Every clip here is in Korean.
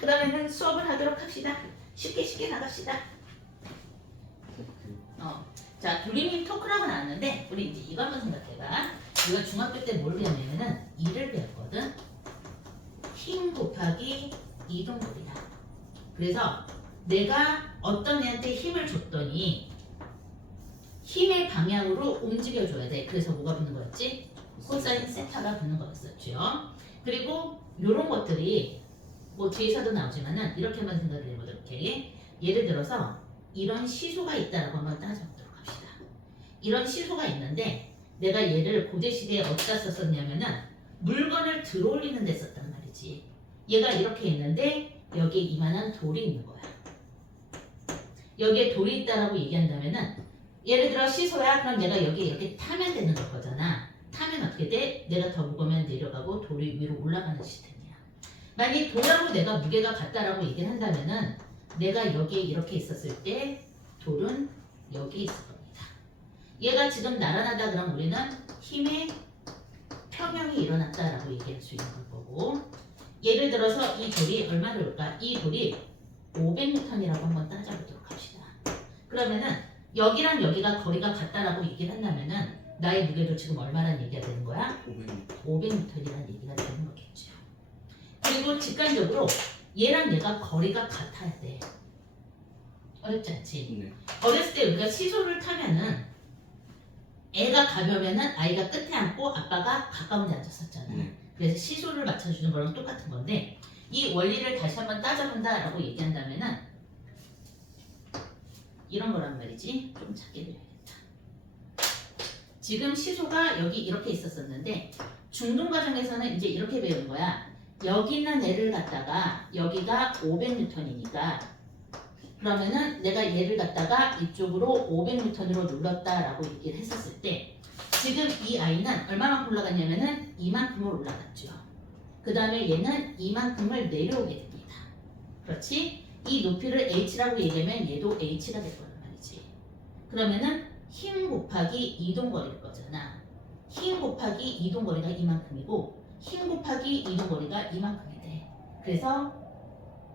그러면은 수업을 하도록 합시다. 쉽게 나갑시다. 자, 돌림힘 토크라고 나왔는데 우리 이제 이거 한번 생각해봐. 우리가 중학교 때 뭘 배웠냐면은 2를 배웠거든. 힘 곱하기 이동거리다. 그래서 내가 어떤 애한테 힘을 줬더니 힘의 방향으로 움직여줘야 돼. 그래서 뭐가 붙는 거였지? 코사인 세타가 붙는 거였었죠. 그리고 이런 것들이 뭐 뒤에서도 나오지만은 이렇게 한번 생각을 해보도록 해. 예를 들어서 이런 시소가 있다라고 한번 따져보도록 합시다. 이런 시소가 있는데 내가 얘를 고재식에 어디다 썼었냐면은 물건을 들어올리는 데 썼단 말이지. 얘가 이렇게 있는데 여기에 이만한 돌이 있는 거야. 여기에 돌이 있다라고 얘기한다면은 예를 들어 시소야. 그럼 얘가 여기에 이렇게 타면 되는 거잖아. 타면 어떻게 돼? 내가 더 무거우면 내려가고 돌이 위로 올라가는 시스템이야. 만약 돌하고 내가 무게가 같다라고 얘기를 한다면은 내가 여기에 이렇게 있었을 때 돌은 여기에 있을 겁니다. 얘가 지금 날아나다 그럼 우리는 힘의 평형이 일어났다라고 얘기할 수 있는 거고, 예를 들어서 이 돌이 얼마나 올까? 이 돌이 500N이라고 한번 따져보도록 합시다. 그러면은 여기랑 여기가 거리가 같다라고 얘기를 한다면은 나의 무게도 지금 얼마란 얘기가 되는 거야? 500N이라는 얘기가 되는 거겠죠. 그리고 직관적으로 얘랑 얘가 거리가 같아야 돼. 어렵지 않지? 네. 어렸을 때 우리가 시소를 타면은 애가 가벼면은 아이가 끝에 앉고 아빠가 가까운 데 앉았었잖아. 네. 그래서 시소를 맞춰주는 거랑 똑같은 건데 이 원리를 다시 한번 따져본다라고 얘기한다면은 이런 거란 말이지. 좀 작게 그려야겠다. 지금 시소가 여기 이렇게 있었었는데 중등 과정에서는 이제 이렇게 배우는 거야. 여기 있는 애를 갖다가 여기가 500N이니까 그러면은 내가 얘를 갖다가 이쪽으로 500N으로 눌렀다라고 얘기를 했었을 때 지금 이 아이는 얼마만큼 올라갔냐면은 이만큼을 올라갔죠. 그 다음에 얘는 이만큼을 내려오게 됩니다. 그렇지? 이 높이를 h라고 얘기하면 얘도 h가 될 거란 말이지. 그러면은 힘 곱하기 이동거리일 거잖아. 힘 곱하기 이동거리가 이만큼이고 힘 곱하기 이동거리가 이만큼이 돼. 그래서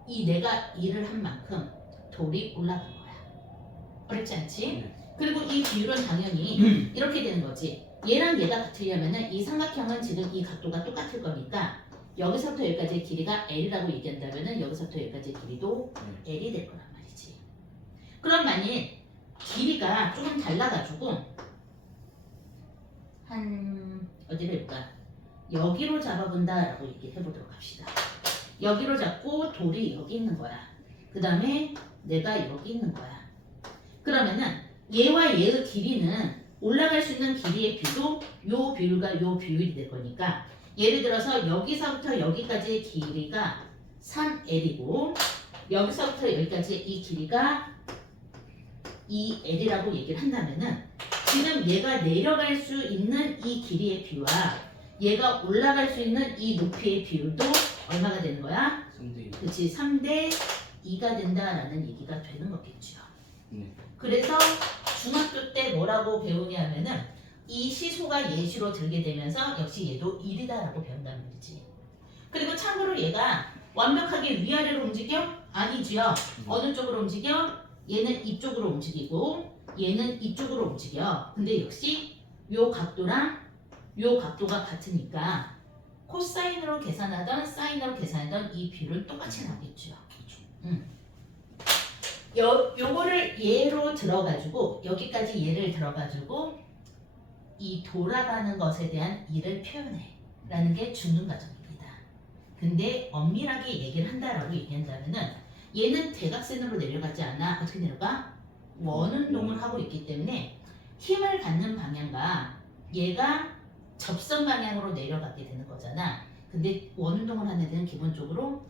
이 내가 일을 한 만큼 돌이 올라간 거야. 어렵지 않지? 네. 그리고 이 비율은 당연히 이렇게 되는 거지. 얘랑 얘가 같으려면은 이 삼각형은 지금 이 각도가 똑같을 거니까 여기서부터 여기까지의 길이가 L이라고 얘기한다면은 여기서부터 여기까지의 길이도 L이 될 거란 말이지. 그럼 만일 길이가 조금 달라가지고 한 어디를 해볼까? 여기로 잡아본다라고 얘기를 해보도록 합시다. 여기로 잡고 돌이 여기 있는 거야. 그 다음에 내가 여기 있는 거야. 그러면은 얘와 얘의 길이는 올라갈 수 있는 길이의 비도 요 비율과 요 비율이 될 거니까 예를 들어서 여기서부터 여기까지의 길이가 3L이고 여기서부터 여기까지의 이 길이가 2L이라고 얘기를 한다면은 지금 얘가 내려갈 수 있는 이 길이의 비와 얘가 올라갈 수 있는 이 높이의 비율도 얼마가 되는 거야? 3대2. 그렇지, 3대 2가 된다라는 얘기가 되는 거겠죠. 네. 그래서 중학교 때 뭐라고 배우냐면은 이 시소가 예시로 들게 되면서 역시 얘도 1이다라고 배운다는 말이지. 그리고 참고로 얘가 완벽하게 위아래로 움직여? 아니지요. 어느 쪽으로 움직여? 얘는 이쪽으로 움직이고 얘는 이쪽으로 움직여. 근데 역시 요 각도랑 요 각도가 같으니까 코사인으로 계산하던 사인으로 계산하던 이 비율은 똑같이 나오겠죠. 요거를 얘로 들어가지고 여기까지 얘를 들어가지고 이 돌아가는 것에 대한 일을 표현해 라는 게 중등 과정입니다. 근데 엄밀하게 얘기를 한다라고 얘기한다면은 얘는 대각선으로 내려가지 않아. 어떻게 내려가? 원운동을 하고 있기 때문에 힘을 받는 방향과 얘가 접선 방향으로 내려가게 되는 거잖아. 근데 원운동을 하는 애들은 기본적으로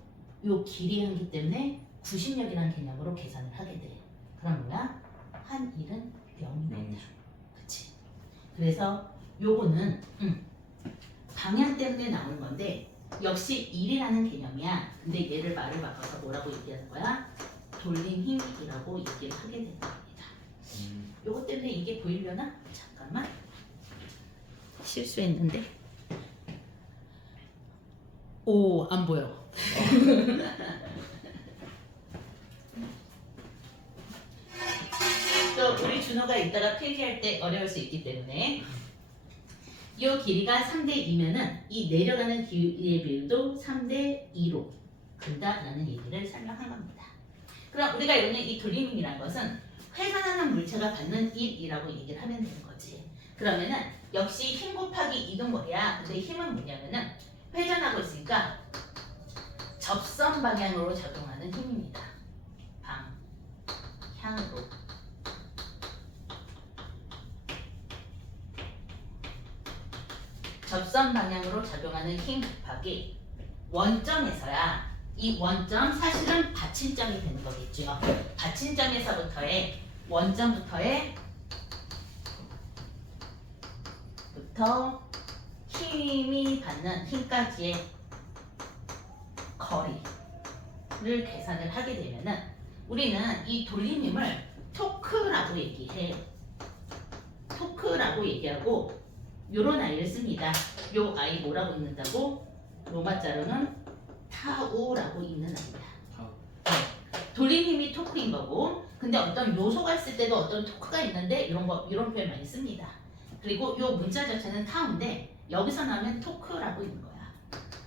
요 길이 한기 때문에 구심력이라는 개념으로 계산을 하게 돼. 그럼 뭐야? 한 1은 0이다. 그치? 그래서 요거는 방향 때문에 나오는 건데 역시 1이라는 개념이야. 근데 얘를 말을 바꿔서 뭐라고 얘기하는 거야? 돌림 힘이라고 얘기를 하게 되는 겁니다. 요거 때문에 이게 보이려나? 잠깐만. 실수했는데. 오, 안 보여. 준호가 이따가 필기할 때 어려울 수 있기 때문에 이 길이가 3대2면은 이 내려가는 길이의 비율도 3대2로 간다라는 얘기를 설명한 겁니다. 그럼 우리가 이번에 이 돌림이라는 것은 회전하는 물체가 받는 일이라고 얘기를 하면 되는 거지. 그러면은 역시 힘 곱하기 이동거리야. 근데 힘은 뭐냐면은 회전하고 있으니까 접선 방향으로 작용하는 힘입니다. 방향으로. 접선 방향으로 작용하는 힘 곱하기 원점에서야 이 원점 사실은 받침점이 되는 거겠죠. 받침점에서부터의 원점부터의 힘이 받는 힘까지의 거리를 계산을 하게 되면은 우리는 이 돌림힘을 토크라고 얘기해. 토크라고 얘기하고 요런 아이를 씁니다. 요 아이 뭐라고 읽는다고? 로마자로는 타우라고 읽는 아이다. 돌림힘이 토크인 거고, 근데 어떤 요소가 있을 때도 어떤 토크가 있는데 이런 표현 많이 씁니다. 그리고 요 문자 자체는 타우인데 여기서 나오면 토크라고 읽는 거야.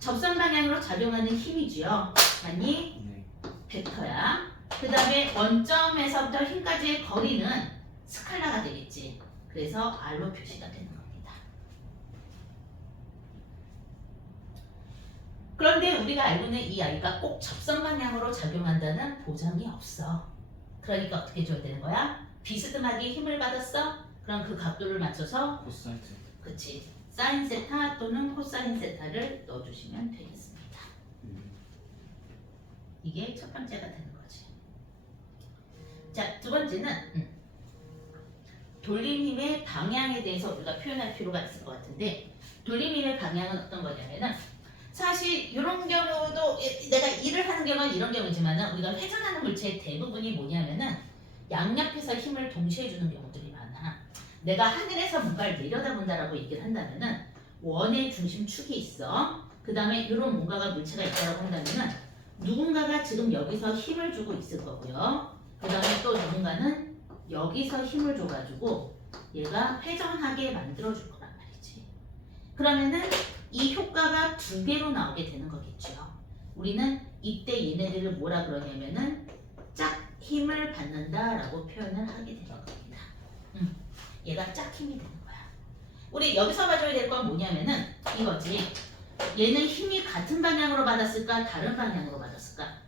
접선 방향으로 작용하는 힘이지요. 맞니? 네. 벡터야. 그 다음에 원점에서부터 힘까지의 거리는 스칼라가 되겠지. 그래서 R로 표시가 되는 겁니다. 그런데 우리가 알고 있는 이 아이가 꼭 접선 방향으로 작용한다는 보장이 없어. 그러니까 어떻게 줘야 되는 거야? 비스듬하게 힘을 받았어? 그럼 그 각도를 맞춰서 코사인 세타. 그치. 사인 세타 또는 코사인 세타를 넣어주시면 되겠습니다. 이게 첫 번째가 되는 거지. 자, 두 번째는 돌림힘의 방향에 대해서 우리가 표현할 필요가 있을 것 같은데, 돌림힘의 방향은 어떤 거냐면은 사실 이런 경우도 내가 일을 하는 경우는 이런 경우지만 우리가 회전하는 물체의 대부분이 뭐냐면은 양옆에서 힘을 동시에 주는 경우들이 많아. 내가 하늘에서 뭔가를 내려다본다라고 얘기를 한다면은 원의 중심축이 있어. 그 다음에 이런 뭔가가 물체가 있다라고 한다면은 누군가가 지금 여기서 힘을 주고 있을 거고요. 그 다음에 또 누군가는 여기서 힘을 줘가지고 얘가 회전하게 만들어줄 거란 말이지. 그러면은 이 효과가 두 개로 나오게 되는 거겠죠. 우리는 이때 얘네들을 뭐라 그러냐면은 짝 힘을 받는다라고 표현을 하게 되는 겁니다. 얘가 짝 힘이 되는 거야. 우리 여기서 봐줘야 될 건 뭐냐면은 이거지. 얘는 힘이 같은 방향으로 받았을까? 다른 방향으로 받았을까?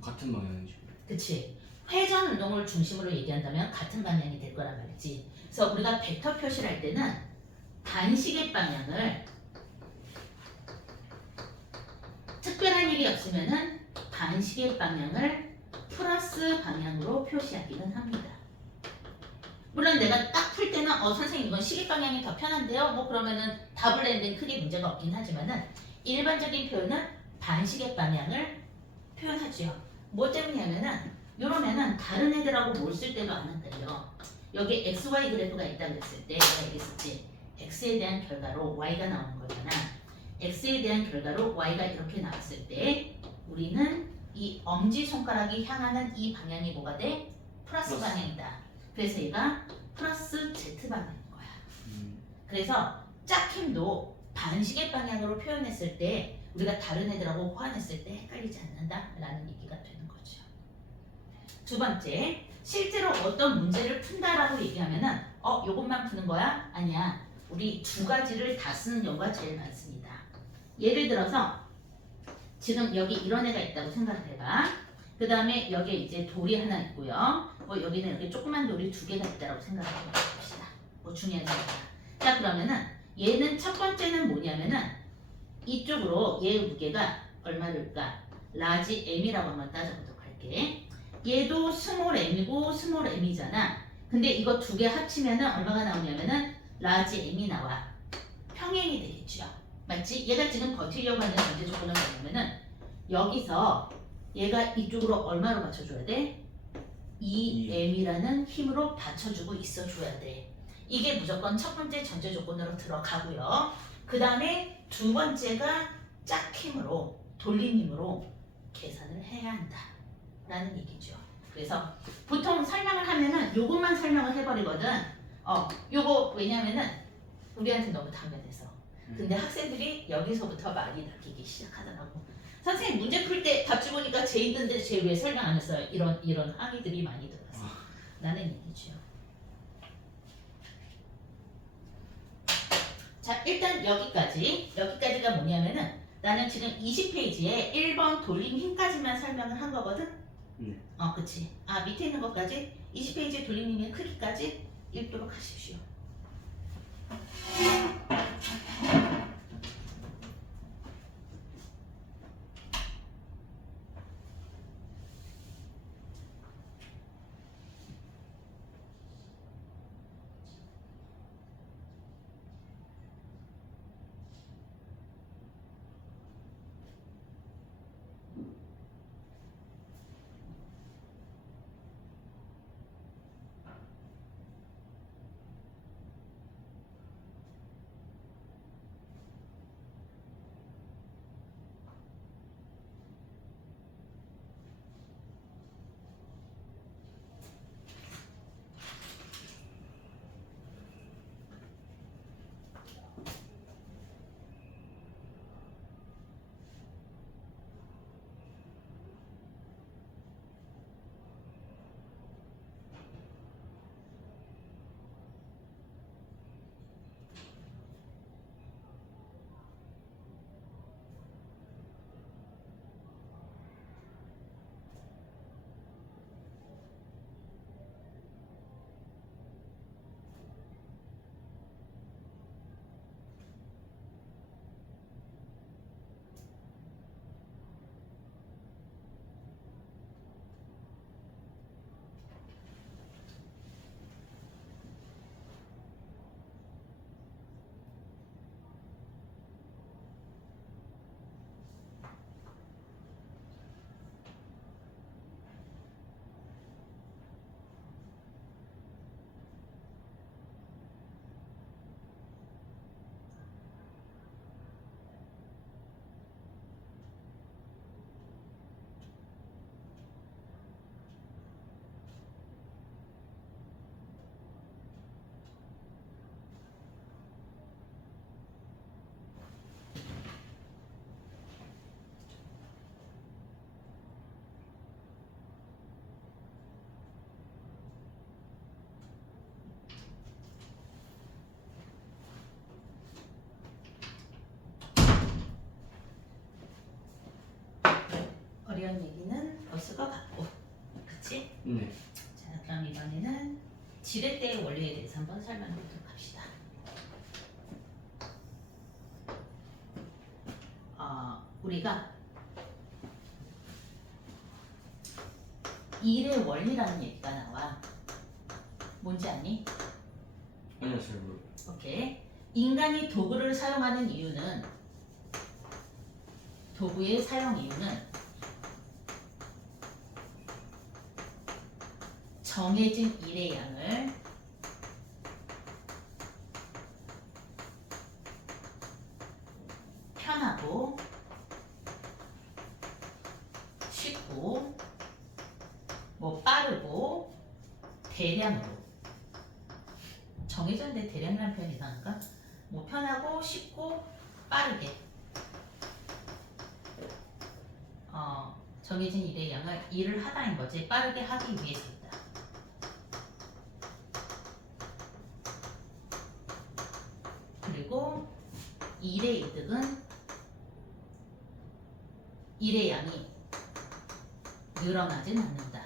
같은 방향이죠. 그치. 회전 운동을 중심으로 얘기한다면 같은 방향이 될 거란 말이지. 그래서 우리가 벡터 표시를 할 때는 반시계 방향을 특별한 일이 없으면은 반시계 방향을 플러스 방향으로 표시하기는 합니다. 물론 내가 딱 풀 때는 선생님 이건 시계 방향이 더 편한데요. 뭐 그러면은 답을 내는 데는 크게 문제가 없긴 하지만은 일반적인 표현은 반시계 방향을 표현하지요. 뭐 때문이냐면은 이러면은 다른 애들하고 뭘 쓸 때도 안 한대요. 여기 XY 그래프가 있다 그랬을 때 내가 얘기했었지. X에 대한 결과로 Y가 나오는 거잖아. X에 대한 결과로 Y가 이렇게 나왔을 때 우리는 이 엄지손가락이 향하는 이 방향이 뭐가 돼? 플러스 방향이다. 그래서 얘가 플러스 Z 방향인 거야. 그래서 짝힘도 반시계 방향으로 표현했을 때 우리가 다른 애들하고 호환했을 때 헷갈리지 않는다라는 얘기가 되는 거죠. 두 번째, 실제로 어떤 문제를 푼다라고 얘기하면은 요것만 푸는 거야? 아니야. 우리 두 가지를 다 쓰는 경우가 제일 많습니다. 예를 들어서 지금 여기 이런 애가 있다고 생각을 해봐. 그 다음에 여기에 이제 돌이 하나 있고요. 여기는 이렇게 조그만 돌이 두 개가 있다고 생각을 해봅시다. 중요한 거야. 자, 그러면은 얘는 첫 번째는 뭐냐면은 이쪽으로 얘의 무게가 얼마일까? 라지 m이라고 한번 따져보도록 할게. 얘도 스몰 m이고 스몰 m이잖아. 근데 이거 두 개 합치면은 얼마가 나오냐면은 라지 m이 나와. 평행이 되겠죠. 맞지? 얘가 지금 버티려고 하는 전제 조건은 뭐냐면은 여기서 얘가 이쪽으로 얼마로 받쳐줘야 돼? 2m이라는 힘으로 받쳐주고 있어줘야 돼. 이게 무조건 첫 번째 전제 조건으로 들어가고요. 그 다음에 두 번째가 짝힘으로 돌림 힘으로 계산을 해야 한다 라는 얘기죠. 그래서 보통 설명을 하면은 요것만 설명을 해버리거든. 요거 왜냐면은 우리한테 너무 당연해서. 근데 학생들이 여기서부터 많이 느끼기 시작하더라고. 선생님 문제 풀 때 답 주보니까 쟤 있는데 쟤 왜 설명 안 했어요? 이런 항의들이 많이 들어서 나는 얘기죠. 자 일단 여기까지가 뭐냐면은 나는 지금 20페이지에 1번 돌림 힘까지만 설명을 한 거거든. 네. 그치. 밑에 있는 것까지 20페이지 돌림 힘의 크기까지 읽도록 하십시오. 어려운 얘기는 벌써 같고, 그치? 네. 자, 그럼 이번에는 지렛대의 원리에 대해서 한번 설명해 보도록 합시다. 우리가 일의 원리라는 얘기가 나와. 뭔지 아니? 아니요, 잘 모르. 오케이. 인간이 도구를 사용하는 이유는 도구의 사용 이유는 정해진 일의 양을 편하고 쉽고 빠르고 대량으로 정해졌는데 대량이라는 표현이 이상한가? 편하고 쉽고 빠르게 정해진 일의 양을 일을 하다인 거지 빠르게 하기 위해서다. 그리고 일의 이득은 일의 양이 늘어나진 않는다.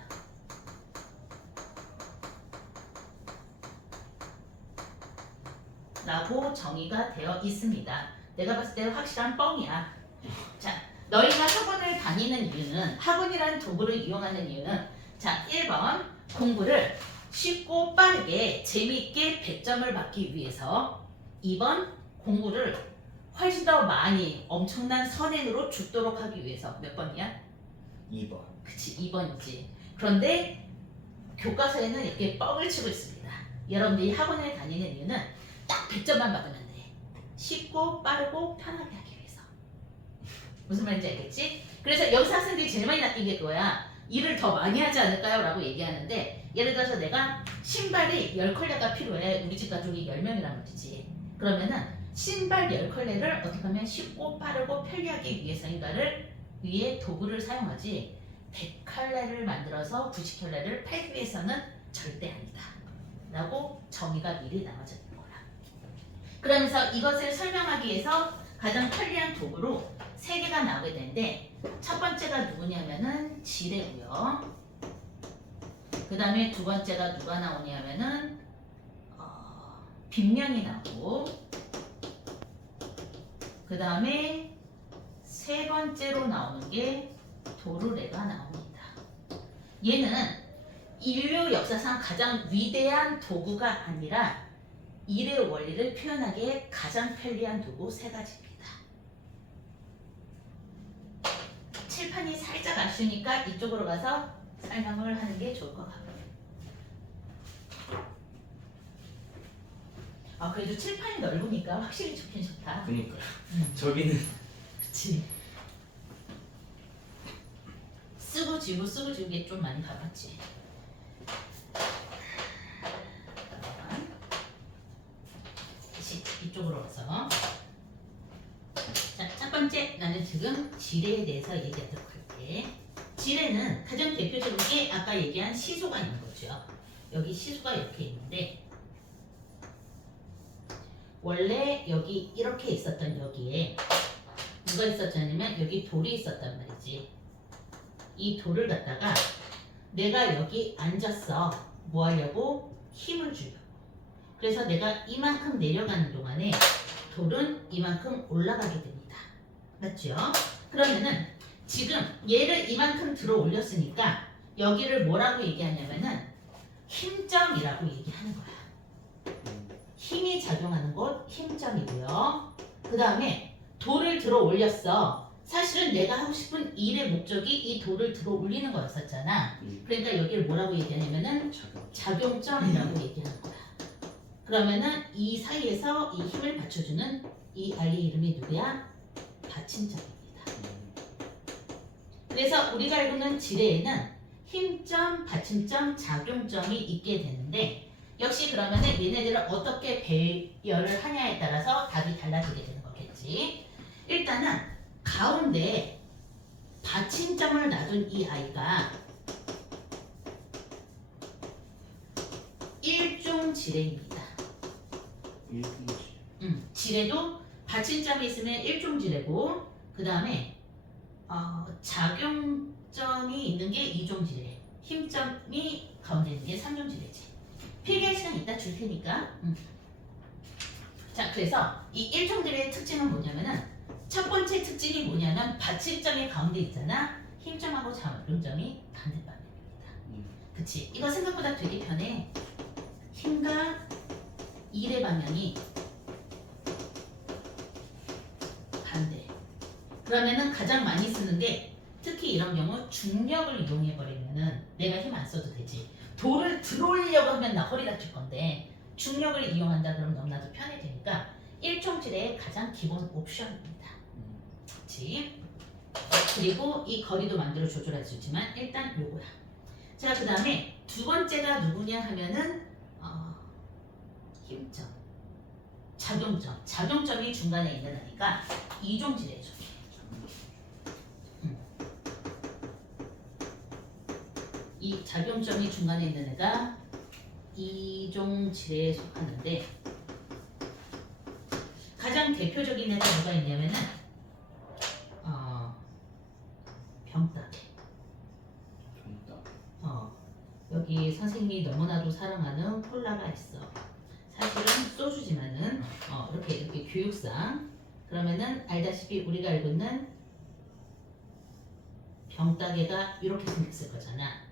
라고 정의가 되어 있습니다. 내가 봤을 때 확실한 뻥이야. 자, 너희가 학원을 다니는 이유는 학원이라는 도구를 이용하는 이유는 자, 1번 공부를 쉽고 빠르게 재미있게 100점을 받기 위해서 2번 공부를 훨씬 더 많이 엄청난 선행으로 죽도록 하기 위해서 몇 번이야? 2번. 그치 2번이지. 그런데 교과서에는 이렇게 뻥을 치고 있습니다. 여러분들이 학원에 다니는 이유는 딱 100점만 받으면 돼. 쉽고 빠르고 편하게 하기 위해서. 무슨 말인지 알겠지? 그래서 여기서 학생들이 제일 많이 낚인 게 그거야. 일을 더 많이 하지 않을까요? 라고 얘기하는데 예를 들어서 내가 신발이 10컬레가 필요해. 우리 집 가족이 10명이란 말이지. 그러면은 신발 10컬레를 어떻게 하면 쉽고 빠르고 편리하게 위해서인가를 위해 도구를 사용하지 100컬레를 만들어서 90컬레를 팔기 위해서는 절대 아니다. 라고 정의가 미리 나와져 있는 거야. 그러면서 이것을 설명하기 위해서 가장 편리한 도구로 3개가 나오게 되는데 첫 번째가 누구냐면은 지뢰고요. 그 다음에 두 번째가 누가 나오냐면은 빗면이 나오고 그 다음에 세 번째로 나오는 게 도르래가 나옵니다. 얘는 인류 역사상 가장 위대한 도구가 아니라 일의 원리를 표현하기에 가장 편리한 도구 3가지입니다. 칠판이 살짝 아쉬우니까 이쪽으로 가서 설명을 하는 게 좋을 것 같아요. 그래도 칠판이 넓으니까 확실히 좋긴 좋다. 그니까요. 저기는 그치. 쓰고 지우고 쓰고 지우기 좀 많이 가봤지. 다시 이쪽으로 와서 자, 첫 번째 나는 지금 지뢰에 대해서 얘기하도록 할게. 지뢰는 가장 대표적인 게 아까 얘기한 시소가 있는 거죠. 여기 시소가 이렇게 있는데 원래 여기 이렇게 있었던 여기에 누가 있었냐면 여기 돌이 있었단 말이지. 이 돌을 갖다가 내가 여기 앉았어. 뭐 하려고? 힘을 주려고. 그래서 내가 이만큼 내려가는 동안에 돌은 이만큼 올라가게 됩니다. 맞죠? 그러면은 지금 얘를 이만큼 들어 올렸으니까 여기를 뭐라고 얘기하냐면은 힘점이라고 얘기하는 거야. 힘이 작용하는 곳 힘점이고요. 그 다음에 돌을 들어 올렸어. 사실은 내가 하고 싶은 일의 목적이 이 돌을 들어 올리는 거였었잖아. 그러니까 여기를 뭐라고 얘기하냐면은 작용점이라고 얘기하는 거야. 그러면은 이 사이에서 이 힘을 받쳐주는 이 아이의 이름이 누구야? 받침점입니다. 그래서 우리가 알고 있는 지뢰에는 힘점, 받침점, 작용점이 있게 되는데 역시 그러면은 얘네들을 어떻게 배열을 하냐에 따라서 답이 달라지게 되는 거겠지. 일단은 가운데 받침점을 놔둔 이 아이가 일종 지뢰입니다. 지뢰도 받침점이 있으면 일종 지뢰고 그 다음에 작용점이 있는 게 이종 지뢰, 힘점이 가운데 있는 게 삼종 지뢰지. 필기할 시간 이따 줄 테니까. 자, 그래서 이 일종들의 특징은 뭐냐면은 첫 번째 특징이 뭐냐면 받침점이 가운데 있잖아. 힘점하고 작용점이 반대방향입니다. 그치? 이거 생각보다 되게 편해. 힘과 일의 방향이 반대. 그러면은 가장 많이 쓰는 게 특히 이런 경우 중력을 이용해 버리면은 내가 힘 안 써도 되지. 돌을 들어올리려고 하면 나 허리 다칠 건데 중력을 이용한다 그러면 너무나도 편해지니까 일종지뢰의 가장 기본 옵션입니다. 그렇지? 그리고 이 거리도 마음대로 조절할 수 있지만 일단 요거야. 자, 그 다음에 두 번째가 누구냐 하면은 힘점, 작용점. 작용점이 중간에 있는 아이가 이종지뢰죠. 이 작용점이 중간에 있는 애가 이종지뢰에 속하는데 가장 대표적인 애가 누가 있냐면은 병따개. 여기 선생님이 너무나도 사랑하는 콜라가 있어. 사실은 소주지만은 이렇게 교육상 그러면은 알다시피 우리가 알고 있는 병따개가 이렇게 생겼을 거잖아.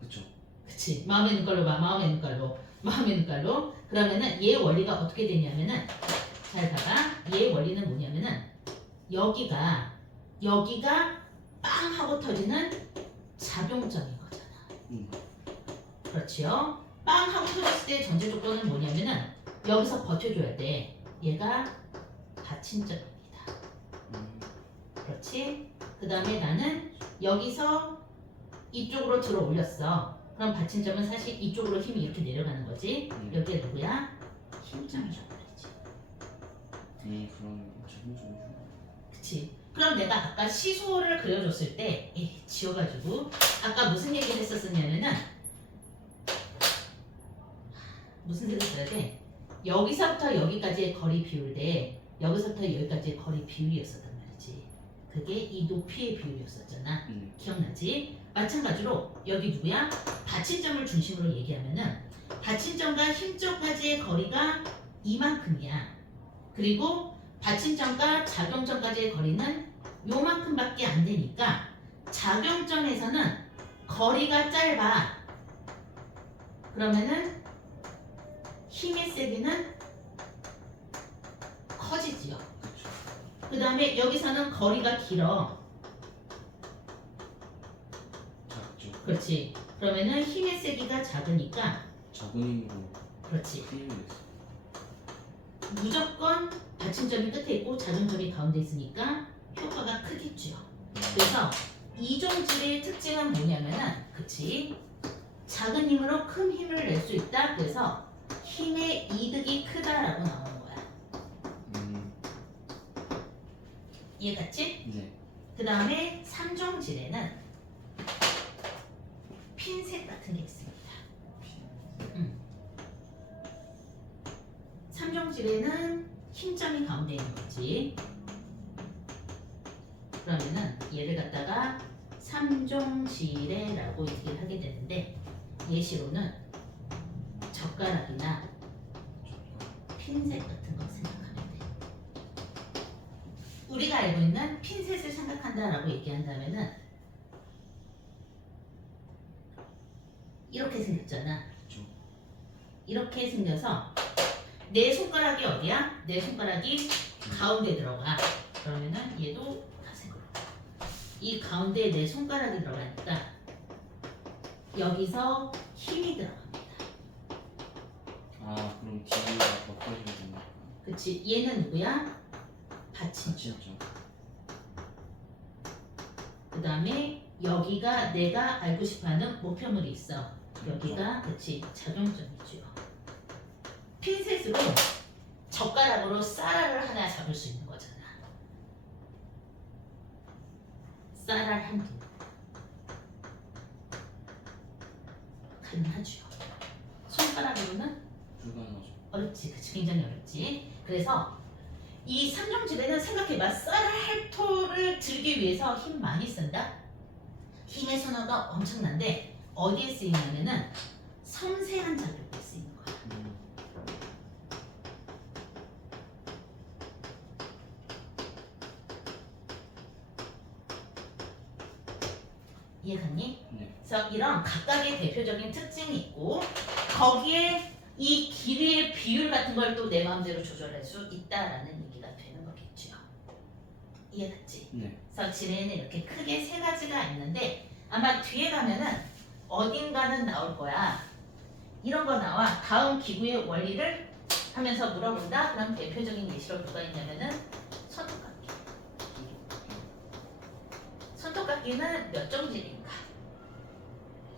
그렇죠. 그치? 마음의 눈깔로 봐. 마음의 눈깔로. 마음의 눈깔로. 그러면은 얘 원리가 어떻게 되냐면은 잘 봐봐. 얘 원리는 뭐냐면은 여기가 빵 하고 터지는 작용점인 거잖아. 그렇지요? 빵 하고 터졌을 때 전제 조건은 뭐냐면은 여기서 버텨줘야 돼. 얘가 받침점입니다. 그렇지? 그 다음에 나는 여기서 이쪽으로 들어 올렸어. 그럼 받침점은 사실 이쪽으로 힘이 이렇게 내려가는 거지. 여기가 누구야? 힘점이란 말이지. 그럼 적용 좀 해줘. 그치? 그럼 내가 아까 시소를 그려줬을 때 지워가지고 아까 무슨 얘기를 했었냐면은 무슨 색을 써야 돼? 여기서부터 여기까지의 거리 비율 대 여기서부터 여기까지의 거리 비율이었었단 말이지. 그게 이 높이의 비율이었었잖아. 기억나지? 마찬가지로 여기 누구야? 받침점을 중심으로 얘기하면은 받침점과 힘점까지의 거리가 이만큼이야. 그리고 받침점과 작용점까지의 거리는 요만큼밖에 안 되니까 작용점에서는 거리가 짧아. 그러면은 힘의 세기는 커지지요. 그렇죠. 그 다음에 여기서는 거리가 길어. 작죠. 그렇지. 그러면은 힘의 세기가 작으니까 적은 힘으로 그렇지. 큰 힘이 됐어. 무조건 받침점이 끝에 있고 작용점이 가운데 있으니까 효과가 크겠죠. 그래서 이종질의 특징은 뭐냐면은 그치? 작은 힘으로 큰 힘을 낼 수 있다. 그래서 힘의 이득이 크다라고 나오는 거야. 이해갔지? 네. 그 다음에 3종질에는 핀셋 같은 게 있습니다. 3종질에는 힘점이 가운데 있는 거지. 그러면은 얘를 갖다가 3종질에라고 얘기를 하게 되는데 예시로는 젓가락이나 핀셋 같은 거 생각하면 돼. 우리가 알고 있는 핀셋을 생각한다라고 얘기한다면은 이렇게 생겼잖아. 그렇죠. 이렇게 생겨서 내 손가락이 어디야? 내 손가락이 가운데 들어가. 그러면은 얘도 가색으로. 이 가운데에 내 손가락이 들어가니까 여기서 힘이 들어갑니다. 그럼 뒤가 엎어지게 된다. 그치? 얘는 누구야? 받침점. 진짜. 그 다음에 여기가 내가 알고 싶어하는 목표물이 있어. 여기가 그치? 작용점이죠. 핀셋으로 젓가락으로 쌀알을 하나 잡을 수 있는 거잖아. 쌀알 한 개. 가능하죠. 손가락으로는 불가능하죠. 어렵지. 그치? 굉장히 어렵지. 그래서 이 삼종질에는 생각해봐. 쌀알토를 들기 위해서 힘 많이 쓴다. 힘의 선호가 엄청난데 어디에 쓰이냐면은 섬세한 작업에 쓰이는 거야. 이해갔니? 네. 그래서 이런 각각의 대표적인 특징이 있고 거기에 이 길이의 비율 같은 걸 또 내 마음대로 조절할 수 있다라는 얘기가 되는 거겠죠. 이해갔지? 네. 그래서 지뢰에는 이렇게 크게 세 가지가 있는데 아마 뒤에 가면은 어딘가는 나올 거야. 이런 거 나와. 다음 기구의 원리를 하면서 물어본다. 그럼 대표적인 예시로 누가 있냐면은 손톱깎이. 손톱깎이는 몇 종질인가?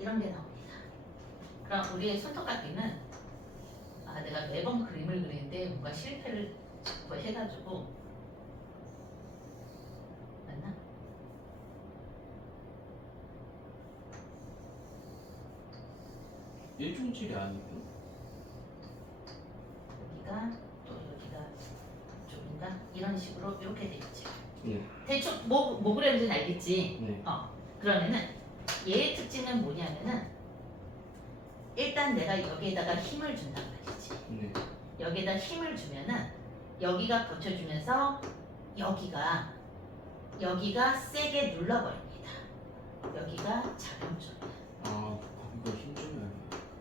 이런 게 나옵니다. 그럼 우리의 손톱깎이는 내가 매번 그림을 그리는데 뭔가 실패를 자꾸 해가지고 맞나? 일종질이 아니고 여기가 또 여기가 쪽인가? 이런 식으로 이렇게 돼 있지. 네. 대충 뭐 그랬는지 알겠지? 네. 그러면은 얘의 특징은 뭐냐면은 일단 내가 여기에다가 힘을 준단 말이지. 네. 여기에다 힘을 주면은 여기가 버텨주면서 여기가 세게 눌러버립니다. 여기가 작용점이야. 거기가 힘좀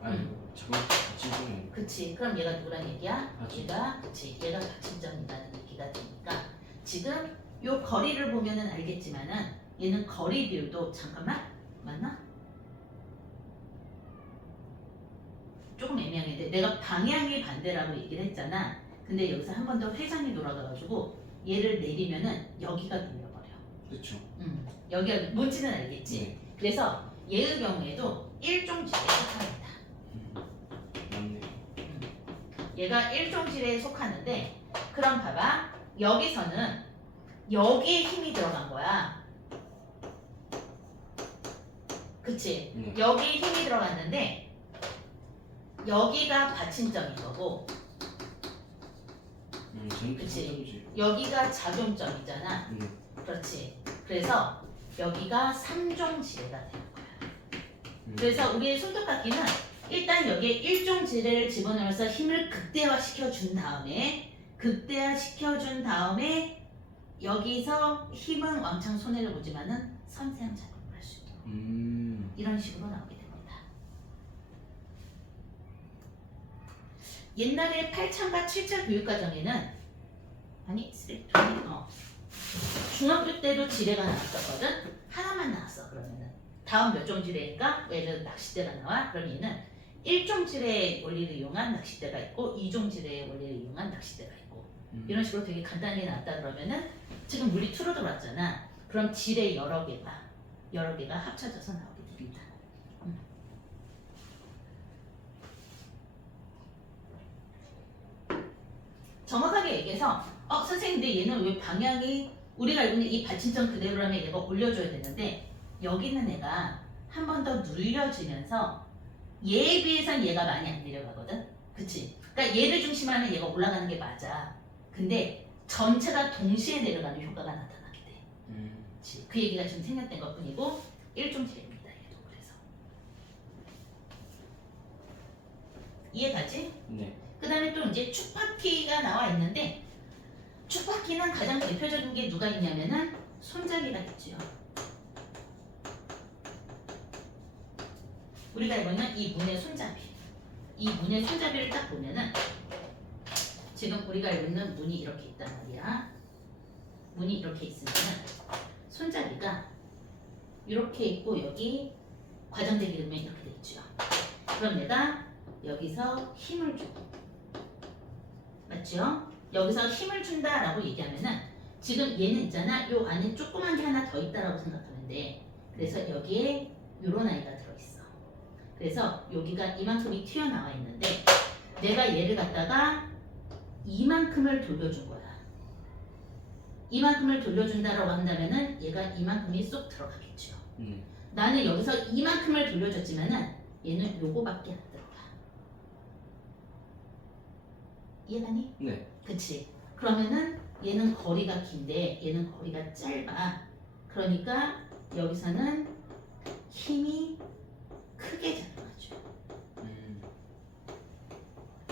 아니고 작은 받침점이. 그치. 그럼 얘가 누구란 얘기야? 받침점. 얘가 그치. 얘가 받침점이라는 얘기가 되니까 지금 요 거리를 보면은 알겠지만은 얘는 거리 비율도 잠깐만 맞나? 조금 애매하게 내가 방향이 반대라고 얘기를 했잖아. 근데 여기서 한 번 더 회전이 돌아가가지고 얘를 내리면은 여기가 눌려버려. 그렇죠. 여기가 뭔지는 알겠지. 네. 그래서 얘의 경우에도 일종질에 속합니다. 맞네요. 얘가 일종질에 속하는데 그럼 봐봐. 여기서는 여기에 힘이 들어간 거야. 그치? 네. 여기에 힘이 들어갔는데 여기가 받침점인 거고 전기 그치. 선점지. 여기가 작용점이잖아. 네. 그렇지. 그래서 여기가 3종 지뢰가 되는 거야. 그래서 우리의 손톱깎이는 일단 여기에 1종 지뢰를 집어넣어서 힘을 극대화시켜 준 다음에 여기서 힘은 왕창 손해를 보지만은 섬세한 작용을 할 수 있도록 이런 식으로 나오게 됩니다. 옛날에 8차과 7차 교육과정에는 중학교 때도 지뢰가 나왔었거든. 하나만 나왔어. 그러면은 다음 몇 종 지뢰니까 예를 들어 낚싯대가 나와. 그럼 얘는 1종 지뢰의 원리를 이용한 낚싯대가 있고 2종 지뢰의 원리를 이용한 낚싯대가 있고 이런 식으로 되게 간단히 나왔다 그러면은 지금 물리 2로 들어왔잖아. 그럼 지뢰 여러 개가 합쳐져서 나오게 됩니다. 정확하게 얘기해서 선생님 근데 얘는 왜 방향이 우리가 알고 있는 이 받침점 그대로라면 얘가 올려줘야 되는데 여기 있는 애가 한 번 더 눌려지면서 얘에 비해서는 얘가 많이 안 내려가거든. 그치? 그러니까 얘를 중심으로 하면 얘가 올라가는 게 맞아. 근데 전체가 동시에 내려가는 효과가 나타나게 돼. 그치? 그 얘기가 지금 생략된 것 뿐이고 1종 지뢰입니다. 얘도 그래서 이해가지? 네. 그 다음에 또 이제 축바퀴가 나와 있는데 축바퀴는 가장 대표적인 게 누가 있냐면은 손잡이가 있죠. 우리가 이거는 이 문의 손잡이. 이 문의 손잡이를 딱 보면은 지금 우리가 알고 있는 문이 이렇게 있단 말이야. 문이 이렇게 있으면은 손잡이가 이렇게 있고 여기 과정되기 되면 이렇게 돼 있죠. 그럼 내가 여기서 힘을 줘. 맞죠? 여기서 힘을 준다라고 얘기하면은 지금 얘는 있잖아. 요 안에 조그만 게 하나 더 있다라고 생각하면 돼. 그래서 여기에 요런 아이가 들어있어. 그래서 여기가 이만큼이 튀어나와 있는데 내가 얘를 갖다가 이만큼을 돌려준 거야. 이만큼을 돌려준다라고 한다면은 얘가 이만큼이 쏙 들어가겠죠. 나는 여기서 이만큼을 돌려줬지만은 얘는 요거밖에 안 들어가. 이해가니? 네. 그치? 그러면은 얘는 거리가 긴데 얘는 거리가 짧아. 그러니까 여기서는 힘이 크게 작용하죠.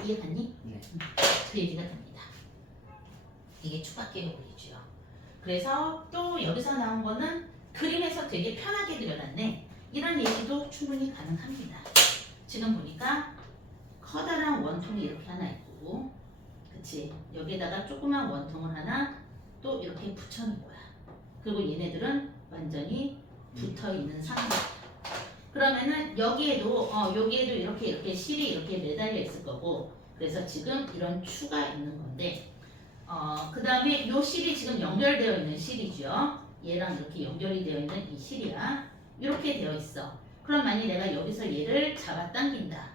이해갔니? 네. 그 얘기가 됩니다. 이게 축바퀴의 원리죠. 그래서 또 여기서 나온 거는 그림에서 되게 편하게 그려놨네. 이런 얘기도 충분히 가능합니다. 지금 보니까 커다란 원통이 이렇게 하나 있고 그치? 여기에다가 조그만 원통을 하나 또 이렇게 붙여놓은 거야. 그리고 얘네들은 완전히 붙어있는 상태입니다. 그러면은 여기에도 이렇게 실이 이렇게 매달려 있을 거고 그래서 지금 이런 추가 있는 건데 그 다음에 요 실이 지금 연결되어 있는 실이죠. 얘랑 이렇게 연결이 되어 있는 이 실이야. 이렇게 되어 있어. 그럼 만약 내가 여기서 얘를 잡아당긴다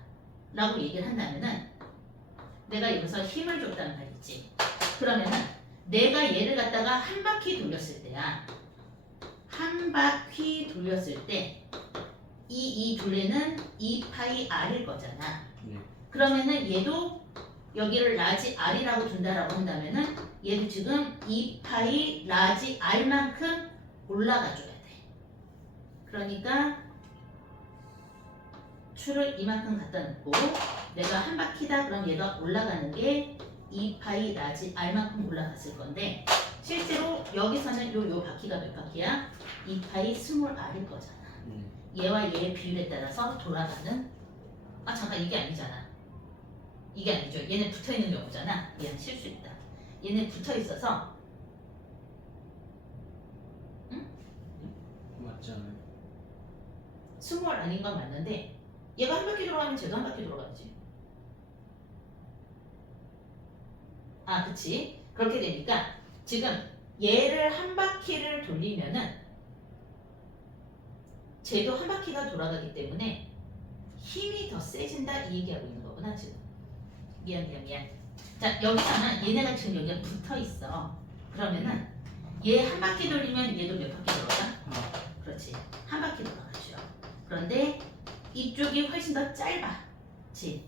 라고 얘기를 한다면은 내가 여기서 힘을 줬단 말이지. 그러면은 내가 얘를 갖다가 한 바퀴 돌렸을 때야. 한 바퀴 돌렸을 때 이 둘레는 2파이 r일 거잖아. 네. 그러면은 얘도 여기를 라지 r이라고 둔다라고 한다면은 얘도 지금 2파이 라지 r만큼 올라가 줘야 돼. 그러니까 추를 이만큼 갖다 놓고 내가 한 바퀴다 그럼 얘가 올라가는 게 2파이 라지 r만큼 올라갔을 건데 실제로 여기서는 요 바퀴가 몇 바퀴야? 2파이 스몰 r일 거잖아. 얘와 얘의 비율에 따라서 돌아가는 잠깐 이게 아니잖아. 이게 아니죠. 얘는 붙어있는 경우잖아. 얘는 실수있다. 얘는 붙어있어서 응? 맞지 않아요? 스몰 아닌 건 맞는데 얘가 한 바퀴 돌아가면 쟤도 한 바퀴 돌아가야지. 그치. 그렇게 되니까 지금 얘를 한 바퀴를 돌리면은 쟤도 한 바퀴가 돌아가기 때문에 힘이 더 세진다 이 얘기하고 있는 거구나 지금. 미안. 자 여기서는 얘네가 지금 여기가 붙어 있어. 그러면은 얘 한 바퀴 돌리면 얘도 몇 바퀴 돌아가? 그렇지. 한 바퀴 돌아가죠. 그런데 이쪽이 훨씬 더 짧아. 그치?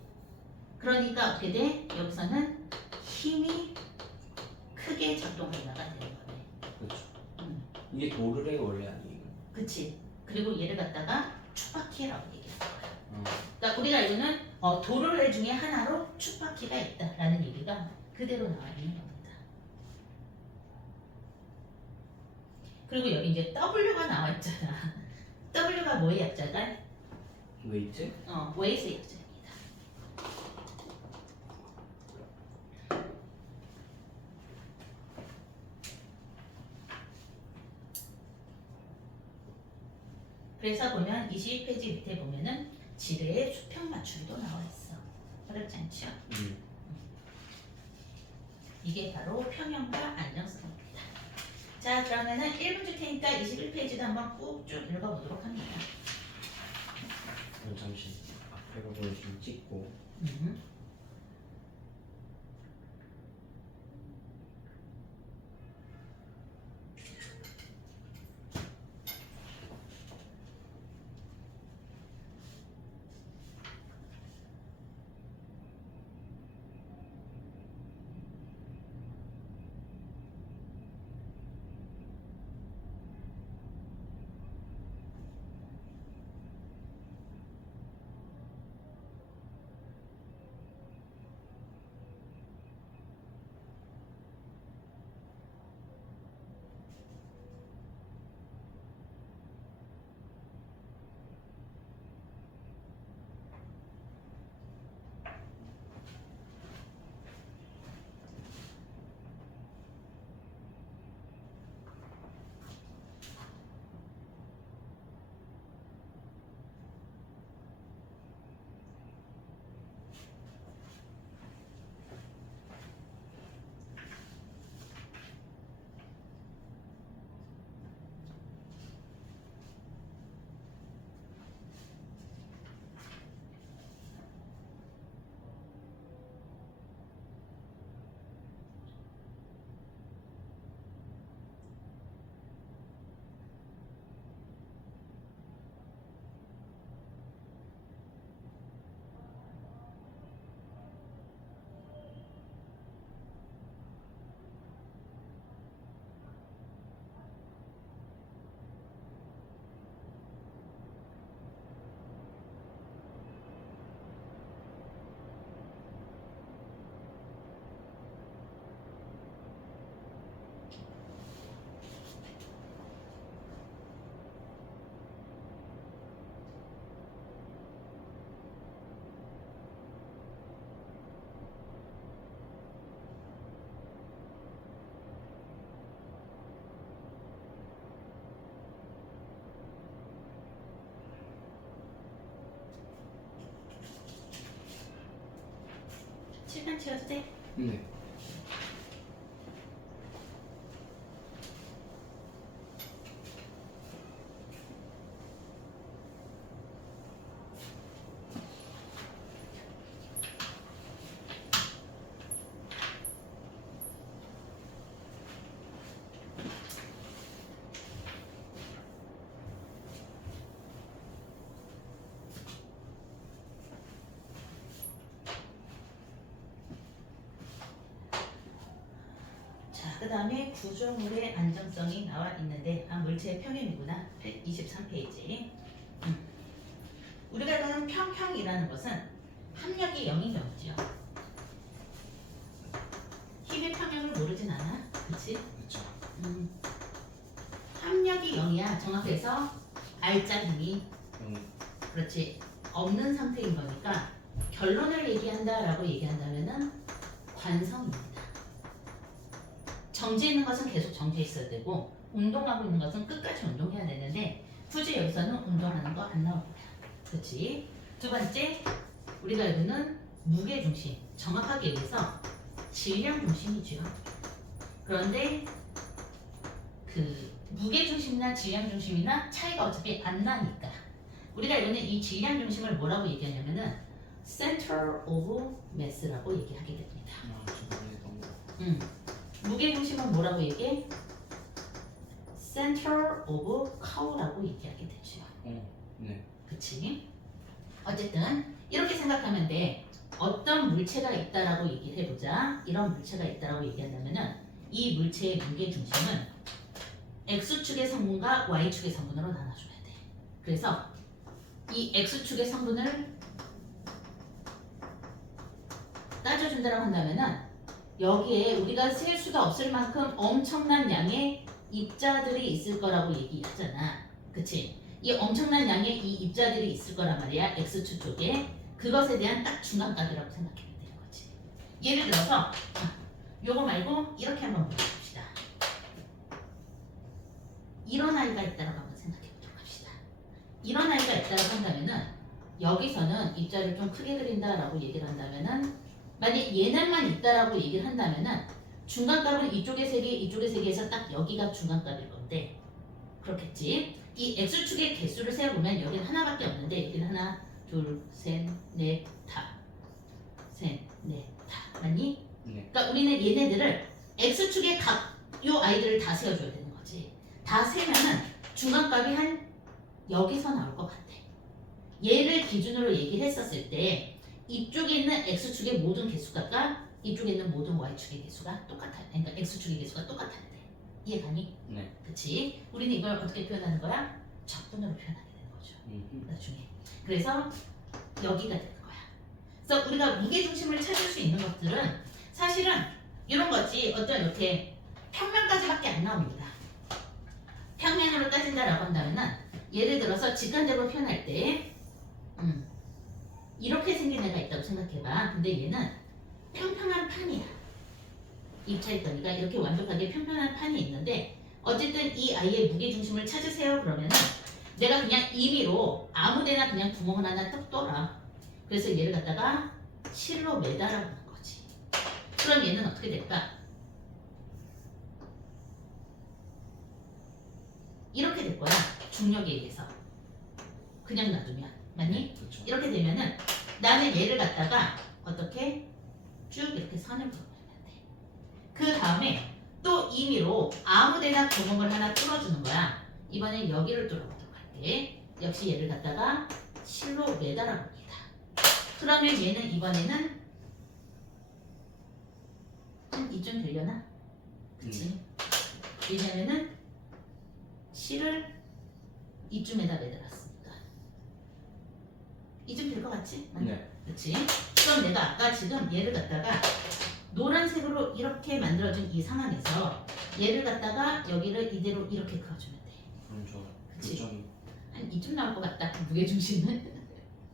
그러니까 어떻게 돼? 여기서는 힘이 크게 작동한다가 되는 거네. 그렇죠. 음. 이게 도르래 원래 아니에요? 그치? 그리고 얘를 갖다가 축바퀴라고 얘기하는 거야. 어. 그러니까 우리가 알고는 도로래 중에 하나로 축바퀴가 있다라는 얘기가 그대로 나와 있는 겁니다. 그리고 여기 이제 W가 나와 있잖아. W가 뭐의 약자가? 웨이트? 웨이트의 약자입니다. 그래서 보면 21페이지 밑에 보면은 지뢰의 수평 맞추기도 나와 있어. 어렵지 않죠? 이게 바로 평형과 안정성입니다. 자, 그러면은 1분 줄 테니까 21페이지도 한번 꾹 쭉 읽어보도록 합니다. 그럼 잠시 앞에 부분을 좀 찍고. 음. 칠판 치워도 돼? 네. 자, 그 다음에 구조물의 안정성이 나와 있는데 물체의 평형이구나. 23페이지. 우리가 아는 평형이라는 것은 합력이 0인 경우죠. 힘의 평형을 모르진 않아. 그치? 그렇죠. 합력이 0이야. 정확해서 R자 힘이 그렇지 없는 상태인 거니까 결론을 얘기한다라고 얘기한다면은 관성입니다. 정지해 있는 것은 계속 정지해 있어야 되고 운동하고 있는 것은 끝까지 운동해야 되는데 굳이 여기서는 운동하는 거 안 나올 거야. 그렇지? 두 번째 우리가 알고는 무게 중심 정확하게 얘기해서 질량 중심이죠. 그런데 그 무게중심이나 질량중심이나 차이가 어차피 안 나니까 우리가 이거는 이 질량중심을 뭐라고 얘기하냐면은 center of mass라고 얘기하게 됩니다. 아, 저번에 했던 거. 무게중심은 뭐라고 얘기해? center of curve라고 얘기하게 되죠. 네. 그치? 어쨌든 이렇게 생각하면 돼. 어떤 물체가 있다라고 얘기를 해보자. 이런 물체가 있다라고 얘기한다면은 이 물체의 무게중심은 X축의 성분과 Y축의 성분으로 나눠줘야 돼. 그래서 이 X축의 성분을 따져준다라고 한다면은 여기에 우리가 셀 수가 없을 만큼 엄청난 양의 입자들이 있을 거라고 얘기하잖아. 그치? 이 엄청난 양의 이 입자들이 있을 거란 말이야. X축 쪽에. 그것에 대한 딱 중간값이라고 생각하면 되는 거지. 예를 들어서 요거 말고 이렇게 한번 보봅시다. 이런 아이가 있다라고 한번 생각해 보도록 합시다. 이런 아이가 있다라고 한다면은 여기서는 입자를 좀 크게 그린다라고 얘기를 한다면은 만약 얘네만 있다라고 얘기를 한다면은 중간값은 이쪽의 세 개, 이쪽의 세 개에서 딱 여기가 중간값일 건데 그렇겠지. 이 X축의 개수를 세어보면 여기는 하나밖에 없는데 여기는 하나, 둘, 셋, 넷, 다. 셋, 넷, 다. 맞니? 네. 그러니까 우리는 얘네들을 X축의 요 아이들을 다 세워줘야 되는 거지. 다 세면은 중간값이 한 여기서 나올 것 같아. 얘를 기준으로 얘기를 했었을 때 이쪽에 있는 X축의 모든 개수값과 이쪽에 있는 모든 Y축의 개수가 똑같아. 그러니까 X축의 개수가 똑같아야 돼. 이해가니? 네. 그치? 우리는 이걸 어떻게 표현하는 거야? 적분으로 표현하게 되는 거죠. 나중에. 그래서 여기가 되는 거야. 그래서 우리가 무게중심을 찾을 수 있는 것들은 사실은 이런 거지. 어떤 이렇게 평면까지밖에 안 나옵니다. 평면으로 따진다라고 한다면은 예를 들어서 직관적으로 표현할 때 이렇게 생긴 애가 있다고 생각해봐. 근데 얘는 평평한 판이야. 입차일 거니까 이렇게 완벽하게 평평한 판이 있는데 어쨌든 이 아이의 무게중심을 찾으세요 그러면은 내가 그냥 임의로 아무데나 그냥 구멍을 하나 딱 뚫어. 그래서 얘를 갖다가 실로 매달아 보는 거지. 그럼 얘는 어떻게 될까? 이렇게 될 거야. 중력에 의해서. 그냥 놔두면. 맞니? 그렇죠. 이렇게 되면은 나는 얘를 갖다가 어떻게 쭉 이렇게 선을 그어보면 돼. 그 다음에 또 임의로 아무데나 구멍을 하나 뚫어주는 거야. 이번엔 여기를 뚫어보도록 할게. 역시 얘를 갖다가 실로 매달아 봅니다. 그러면 얘는 이번에는 한 이쯤 되려나? 그치? 왜냐면은 실을 이쯤에다 매달았으니까. 이쯤 될 것 같지? 네. 그치? 그럼 내가 아까 지금 얘를 갖다가 노란색으로 이렇게 만들어준 이 상황에서 얘를 갖다가 여기를 이대로 이렇게 그어주면 돼. 그럼 저 그치? 교점 한 이쯤 나올 것 같다. 무게중심은.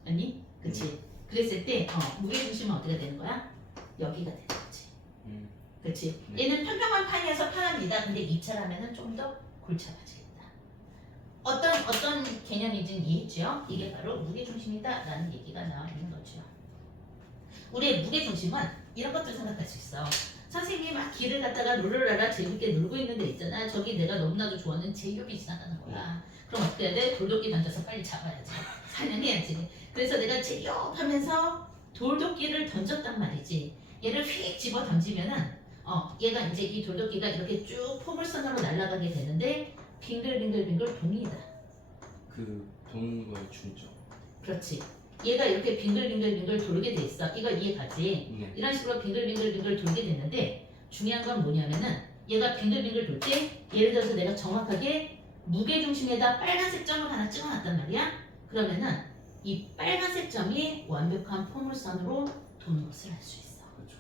아니? 그치? 그랬을 때 무게중심은 어디가 되는 거야? 여기가 되는 거지. 그치? 네. 얘는 평평한 판이어서 편합니다. 근데 입찰하면은 좀 더 골차가지겠다. 어떤 개념인지는 이해했죠? 이게 바로 무게중심이다 라는 얘기가 나와 있는 거죠. 우리의 무게중심은 이런 것들 생각할 수 있어. 선생님이 막 길을 갖다가 룰루라라 재밌게 놀고 있는 데 있잖아. 저기 내가 너무나도 좋아하는 제이홉이 지나가는 거야. 그럼 어떻게 해야 돼? 돌도끼 던져서 빨리 잡아야지. 사냥해야지. 그래서 내가 제이홉 하면서 돌도끼를 던졌단 말이지. 얘를 휙 집어 던지면은 얘가 이제 이 돌도끼가 이렇게 쭉 포물선으로 날아가게 되는데 빙글빙글빙글 돕니다. 그 도는 거에 중점. 그렇지. 얘가 이렇게 빙글빙글빙글 돌게 돼 있어. 이거 이해가지? 네. 이런 식으로 빙글빙글빙글 돌게 되는데 중요한 건 뭐냐면은 얘가 빙글빙글 돌 때 예를 들어서 내가 정확하게 무게중심에다 빨간색 점을 하나 찍어놨단 말이야. 그러면은 이 빨간색 점이 완벽한 포물선으로 도는 것을 알 수 있어. 그렇죠.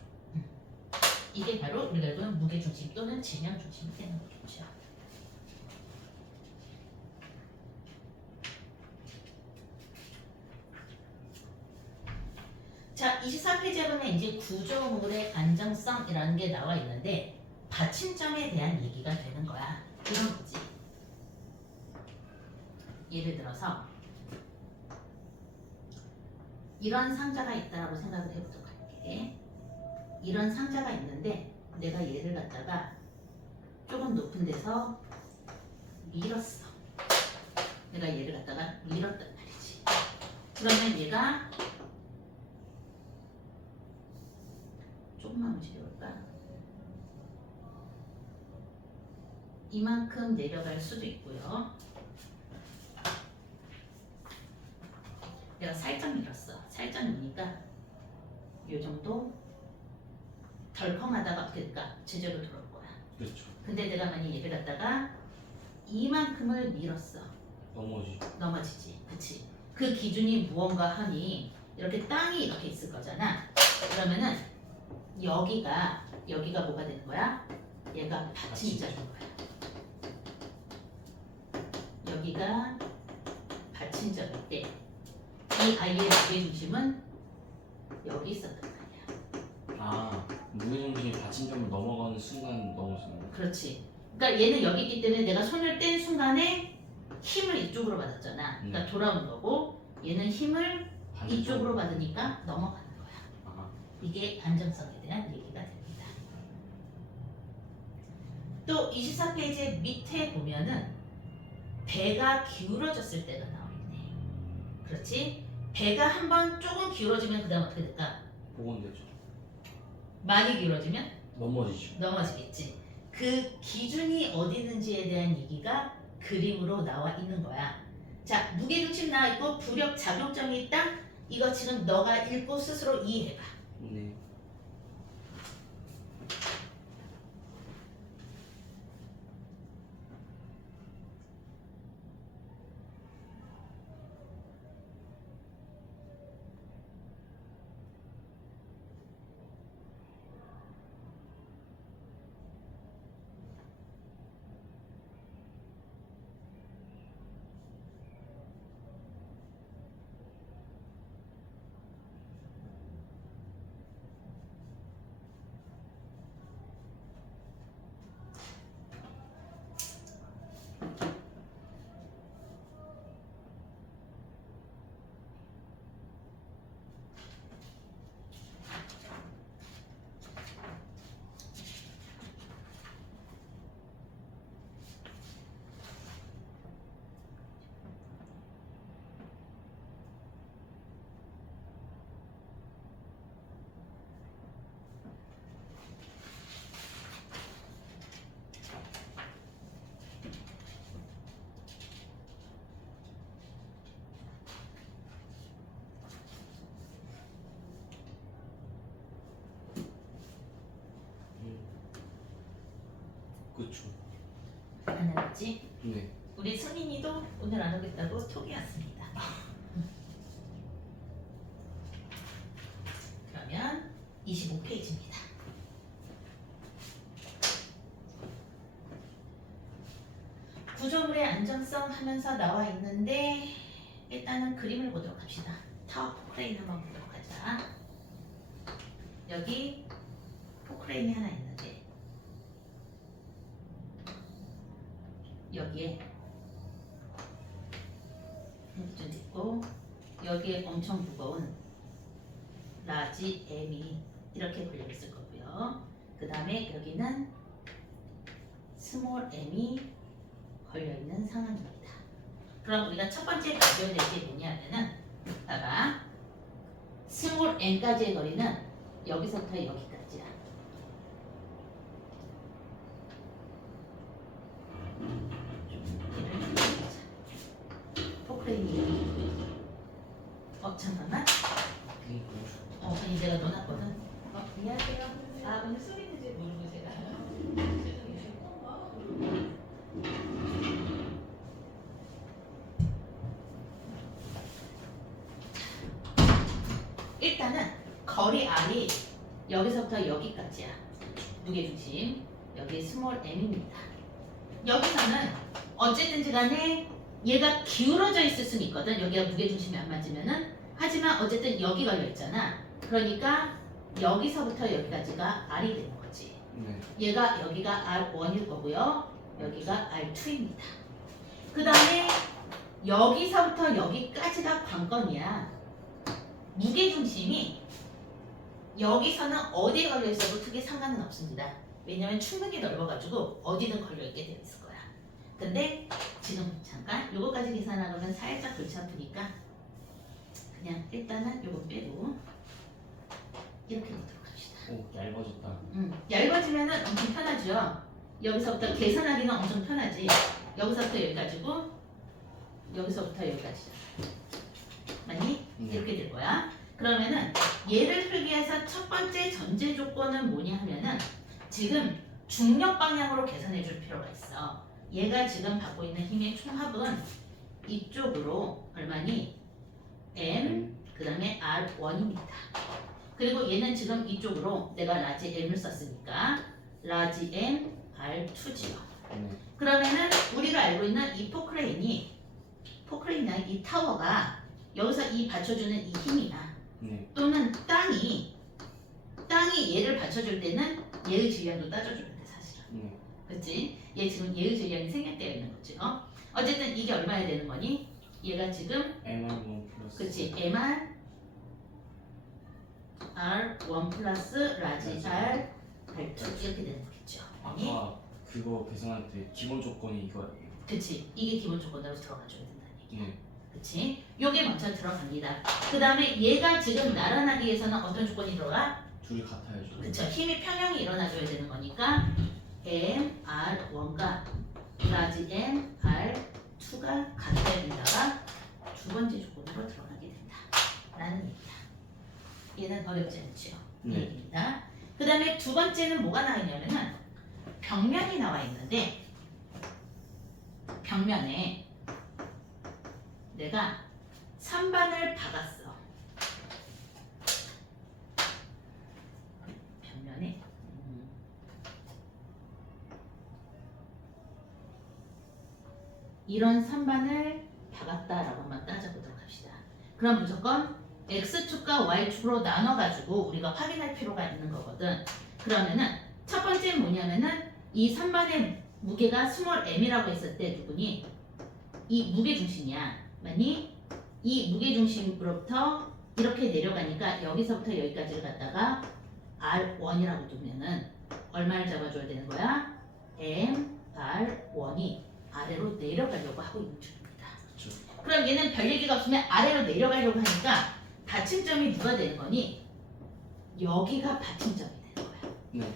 이게 바로 우리가 알고 무게중심 또는 질량중심이 되는 거겠죠. 자, 24페이지에 보면 이제 구조물의 안정성이라는 게 나와 있는데 받침점에 대한 얘기가 되는 거야. 그런 거지. 예를 들어서 이런 상자가 있다라고 생각을 해보도록 할게. 이런 상자가 있는데 내가 얘를 갖다가 조금 높은 데서 밀었어. 내가 얘를 갖다가 밀었단 말이지. 그러면 얘가 조금만 움직여볼까? 이만큼 내려갈 수도 있고요. 내가 살짝 밀었어. 살짝 미니까 이 정도 덜컹하다가 어떻게 될까? 제자로 돌아올 거야. 그렇죠. 근데 내가 만약 얘를 갖다가 이만큼을 밀었어. 넘어지지. 그치? 그 기준이 무언가 하니 이렇게 땅이 이렇게 있을 거잖아. 그러면은 여기가 뭐가 되는 거야? 얘가 받침자인 거야. 여기가 받침자일 때 이 아이의 무게중심은 여기 있었단 말이야. 아, 무게중심이 받침점을 넘어가는 순간 넘어지는 거야. 그렇지. 그러니까 얘는 여기 있기 때문에 내가 손을 뗀 순간에 힘을 이쪽으로 받았잖아. 그러니까 돌아오는 거고 얘는 힘을 이쪽으로 받으니까 넘어가는 거야. 아, 이게 안정성에 대한 얘기가 됩니다. 또 24페이지 밑에 보면은 배가 기울어졌을 때가 나와 있네. 그렇지? 배가 한번 조금 기울어지면 그 다음 어떻게 될까? 복원되죠. 많이 기울어지면 넘어지죠. 넘어지겠지. 그 기준이 어디 있는지에 대한 얘기가 그림으로 나와 있는 거야. 자, 무게중심 나와 있고 부력 작용점이 있다. 이거 지금 너가 읽고 스스로 이해해봐. 네. 그렇죠. 안 알았지? 네. 우리 승인이도 오늘 안 오겠다고 톡이 왔습니다. 그러면 25페이지입니다. 구조물의 안정성 하면서 나와 있는데 일단은 그림을 보도록 합시다. 타워 포크레인 한번 보도록 하자. 여기 포크레인이 하나 있는데 여기에 좀 있고 여기에 엄청 무거운 라지 M이 이렇게 걸려 있을 거고요. 그 다음에 여기는 스몰 M이 걸려 있는 상황입니다. 그럼 우리가 첫 번째 가져야 될 게 뭐냐면은 봐봐, 스몰 M까지의 거리는 여기서부터 여기까지야. 포크레인이 잠깐만. 아니 내가 넣어놨거든. 안녕하세요. 아 오늘 소리인지 모르고 제가 죄송해요. 일단은 거리 R이 여기서부터 여기까지야. 무게중심 여기 스몰 M입니다. 여기서는 어쨌든지 간에 얘가 기울어져 있을 수는 있거든. 여기가 무게중심이 안 맞으면은. 하지만 어쨌든 여기 걸려 있잖아. 그러니까 여기서부터 여기까지가 R이 되는 거지. 네. 얘가 여기가 R1일 거고요. 여기가 R2입니다. 그 다음에 여기서부터 여기까지가 관건이야. 무게중심이 여기서는 어디에 걸려 있어도 크게 상관은 없습니다. 왜냐면 충분히 넓어가지고 어디든 걸려 있게 되어 있을 거야. 근데 지금 잠깐 요거까지 계산하면 살짝 골치 아프니까 그냥 일단은 요거 빼고 이렇게 놓도록 합시다. 오 얇아졌다. 얇아지면은 엄청 편하죠. 여기서부터 계산하기는 엄청 편하지. 여기서부터 여기까지고 여기서부터 여기까지. 맞니? 이렇게 될 거야. 그러면은 얘를 풀기 위해서 첫 번째 전제 조건은 뭐냐 하면은 지금 중력 방향으로 계산해 줄 필요가 있어. 얘가 지금 받고 있는 힘의 총합은 이쪽으로 얼마니? M 그 다음에 R1입니다. 그리고 얘는 지금 이쪽으로 내가 라지 M을 썼으니까 라지 M R2지요. 그러면은 우리가 알고 있는 이 포크레인이 이 타워가 여기서 이 받쳐주는 이 힘이나 또는 땅이 얘를 받쳐줄 때는 얘의 질량도 따져주면 돼 사실은. 그렇지? 얘 지금 얘의 질량이 생략되어 있는 거지. 어쨌든 이게 얼마야 되는 거니? 얘가 지금 MR1 플러스. 그렇지 MR R1 플러스 라지 R R2 이렇게 되는 거겠죠. 아니? 아까 그거 계산할 때 기본 조건이 이거예요. 그치 이게 기본 조건으로 들어가줘야 된다는 얘기야. 네. 그치? 요게 먼저 들어갑니다. 그 다음에 얘가 지금 날아나기 위해서는 어떤 조건이 들어가? 둘이 같아야죠. 그쵸 힘의 평형이 일어나줘야 되는 거니까 M, R1과 라지 M, R2가 같아야 된다가 두 번째 조건으로 들어가게 된다 라는 얘기야. 얘는 어렵지 않죠? 네. 얘기입니다. 그 다음에 두 번째는 뭐가 나와 있냐면은 벽면이 나와 있는데 벽면에 내가 선반을 박았어. 벽면에 이런 선반을 박았다라고 한번 따져보도록 합시다. 그럼 무조건 X축과 Y축으로 나눠가지고 우리가 확인할 필요가 있는 거거든. 그러면은 첫 번째는 뭐냐면은 이 선반의 무게가 스몰 m이라고 했을 때 누구니? 이 무게중심이야. 맞니? 이 무게중심으로부터 이렇게 내려가니까 여기서부터 여기까지를 갖다가 R1이라고 두면은 얼마를 잡아줘야 되는 거야? M, R1이 아래로 내려가려고 하고 있는 중입니다. 그렇죠. 그럼 얘는 별 얘기가 없으면 아래로 내려가려고 하니까 받침점이 누가 되는 거니? 여기가 받침점이 되는 거야. 네.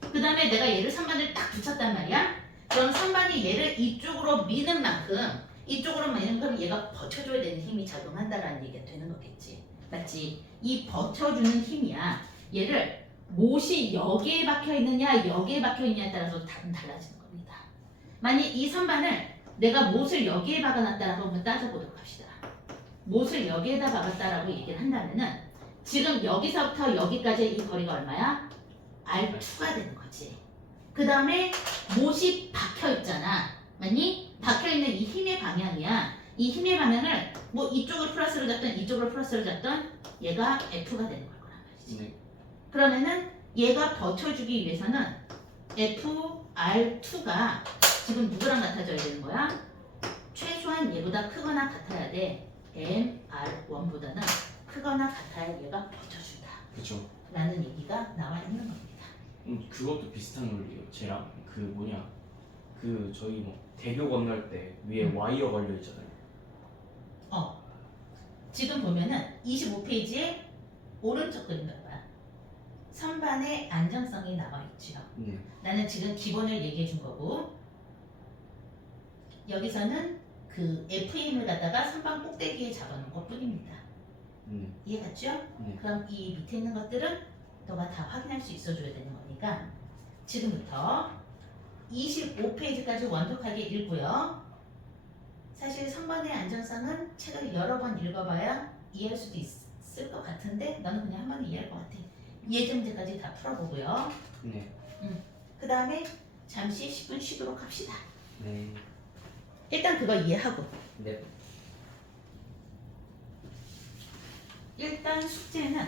그 다음에 내가 얘를 선반을 딱 붙였단 말이야. 그럼 선반이 얘를 이쪽으로 미는 만큼 얘가 버텨줘야 되는 힘이 작용한다라는 얘기가 되는 거겠지. 맞지? 이 버텨주는 힘이야. 얘를 못이 여기에 박혀 있느냐 여기에 박혀 있느냐에 따라서 달라지는 겁니다. 만약 이 선반을 내가 못을 여기에 박아놨다라고 한번 따져보도록 합시다. 못을 여기에다 박았다라고 얘기를 한다면은 지금 여기서부터 여기까지의 이 거리가 얼마야? R2가 되는 거지. 그 다음에 못이 박혀 있잖아. 맞니? 박혀 있는 이 힘의 방향이야. 이 힘의 방향을 뭐 이쪽을 플러스로 잡든 이쪽을 플러스로 잡든 얘가 F가 되는 걸 거란 말이지. 네. 그러면은 얘가 버텨주기 위해서는 FR2가 지금 누구랑 같아져야 되는 거야? 최소한 얘보다 크거나 같아야 돼. MR1보다는 크거나 같아야 얘가 버텨준다. 그렇죠. 라는 얘기가 나와 있는 겁니다. 그것도 비슷한 논리예요. 쟤랑 그 뭐냐 그 저희 뭐 대교 건널 때 위에 와이어 걸려 있잖아요. 지금 보면은 25페이지에 오른쪽 그림 봐봐. 선반의 안정성이 나와 있죠. 네. 나는 지금 기본을 얘기해 준 거고 여기서는 그 FM을 갖다가 선반 꼭대기에 잡아놓은 것 뿐입니다. 이해갔죠? 네. 그럼 이 밑에 있는 것들은 너가 다 확인할 수 있어줘야 되는 거니까 지금부터 25페이지까지 완벽하게 읽고요. 사실 선반의 안정성은 책을 여러 번 읽어봐야 이해할 수도 있을 것 같은데 너는 그냥 한 번에 이해할 것 같아. 예제 문제까지 다 풀어보고요. 네. 그 다음에 잠시 10분 쉬도록 합시다. 네. 일단 그거 이해하고 네. 일단 숙제는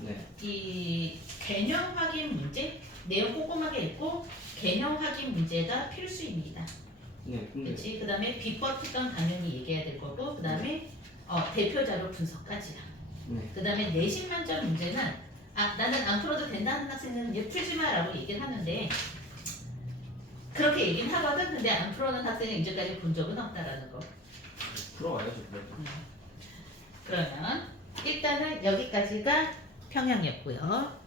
네. 이 개념 확인 문제 내용 꼼꼼하게 읽고 개념 확인 문제가 필수입니다. 네. 근데 그렇지? 그 다음에 비법 특강 당연히 얘기해야 될 거고 그 다음에 대표 자료 분석까지야. 네. 그 다음에 내신 만점 문제는 나는 안 풀어도 된다는 학생은 얘 풀지 마라고 얘기를 하는데 그렇게 얘기는 하거든. 근데 안 풀어놓은 학생은 이제까지 본 적은 없다라는 거. 풀어와야죠. 그래도. 그러면 일단은 여기까지가 평양이었고요.